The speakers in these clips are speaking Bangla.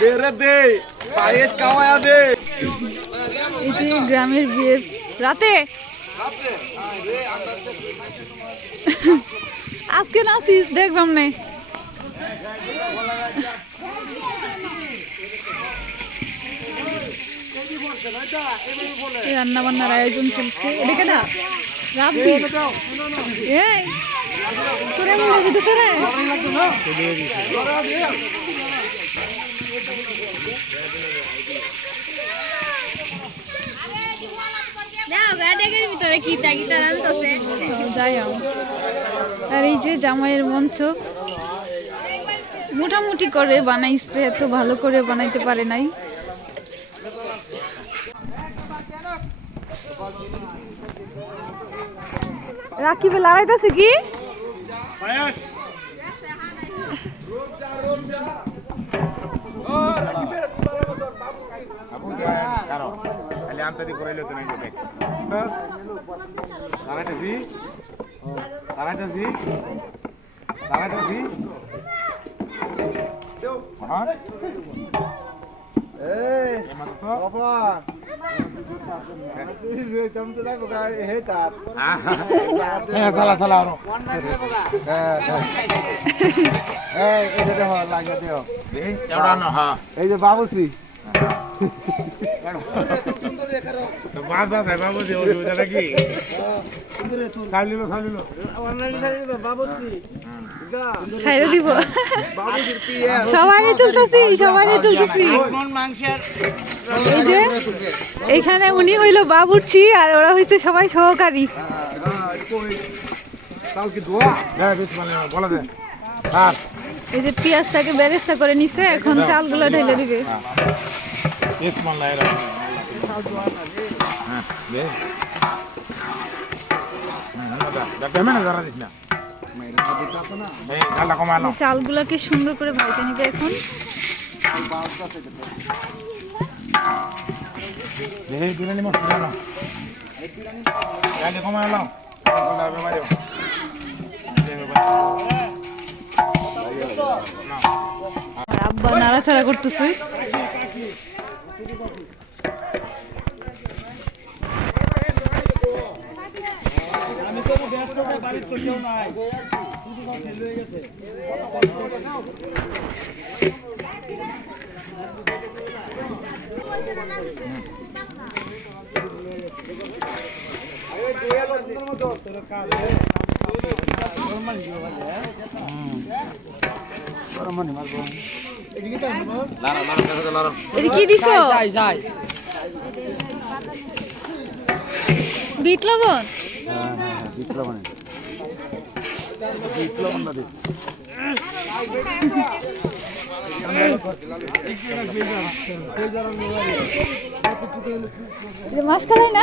দে রে দে। পায়েস কামায়া দে। এই যে গ্রামের বিয়ের রাতে? আজকে নাচিস দেখবাম নে। রান্না বান্নার আয়োজন চলছে। এদিকে না রাব্বি এই তোর এমন লাগিতেছে রে? ডেকের ভিতরে কিতা জানতেছে তো যাই হোক। আর এই যে জামাইয়ের মঞ্চ মোটামুটি করে বানাইছে এত ভালো করে বানাইতে পারে নাই। রাকিবে লড়াইতেছে কি? কারও। আন্তরিক করাইলে তো নাই স্যার। দাঁড়াইতেছি দাঁড়াইতেছি দাঁড়াইতেছি হ্যাঁ। হ্যাঁ চালা চালা আরও। কেওড়া হ্যাঁ। এই যে বাবুশ্রী বাবা ছাইরে দিব। তুলতেছি তুলতেছি। এই যে এইখানে উনি হইল বাবুর্চি আর ওরা হইছে সবাই সহকারী। এই যে পেঁয়াজটাকে বেরেস্তা করে নিছে এখন চালগুলো ঢেলে দিবে। চালগুলোকে সুন্দর করে ভাজে নিবে এখন? দেহে বিরিয়ানি বেমারি আর আব্বা নাড়াচাড়া বিট লবণ না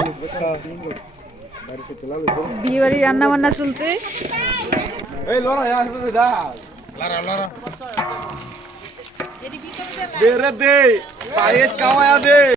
বিয়ে বাড়ি রান্না বান্না চলছে। এই লড়া আসবে দা লারা লারা দে রে দে পায়েস কামায়া দে।